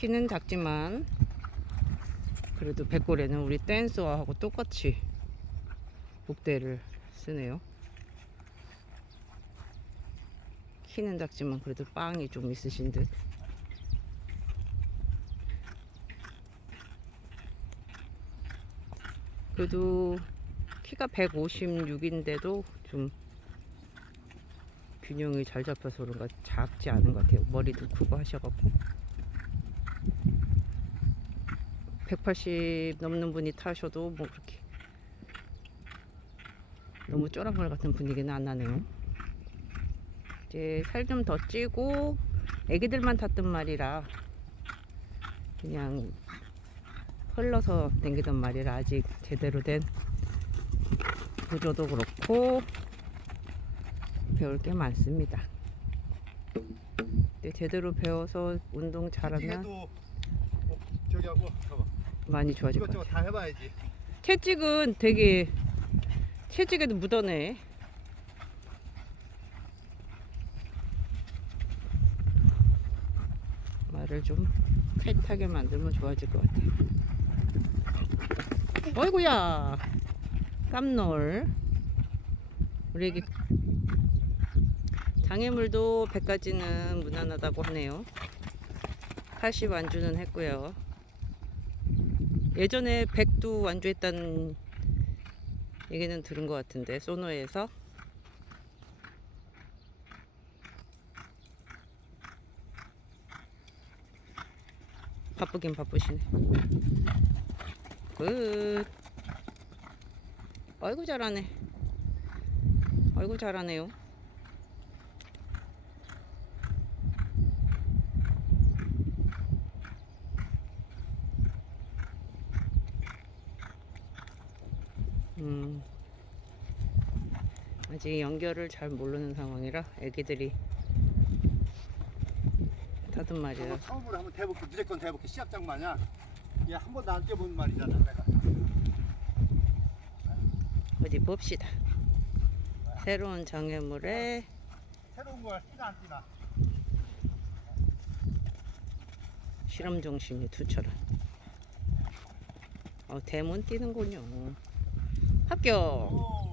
키는 작지만 그래도 백골에는 우리 댄서하고 똑같이 목대를 쓰네요. 키는 작지만 그래도 빵이 좀 있으신 듯. 그래도 키가 156인데도 좀 균형이 잘 잡혀서 그런가 작지 않은 것 같아요. 머리도 크고 하셔갖고. 180 넘는 분이 타셔도 뭐 그렇게 너무 쪼랑말 같은 분위기는 안 나네요. 이제 살 좀 더 찌고 애기들만 탔던 말이라 그냥 흘러서 댕기던 말이라 아직 제대로 된 구조도 그렇고 배울 게 많습니다. 제대로 배워서 운동 잘하면 어, 저기 하고 봐봐. 많이 좋아질 것 이것저것 같아요. 다 해봐야지. 채찍은 되게 채찍에도 묻어내. 말을 좀 타이트하게 만들면 좋아질 것 같아요. 어이구야 깜놀 우리 애기 장애물도 100까지는 무난하다고 하네요. 80 완주는 했고요. 예전에 100도 완주했다는 얘기는 들은 것 같은데 소노에서. 바쁘긴 바쁘시네. 굿. 아이고 잘하네. 아이고 잘하네요 음 아직 연결을 잘 모르는 상황이라 애기들이 한번 처음으로 한번 대볼게. 무조건 대볼게. 시합장 마냥. 얘 한 번도 안 뛰어본 말이잖아. 내가. 어디 봅시다 새로운 장애물에 새로운 걸 뛰나 안 뛰나. 실험 정신이 투철한 어, 대문 뛰는군요 합격 오.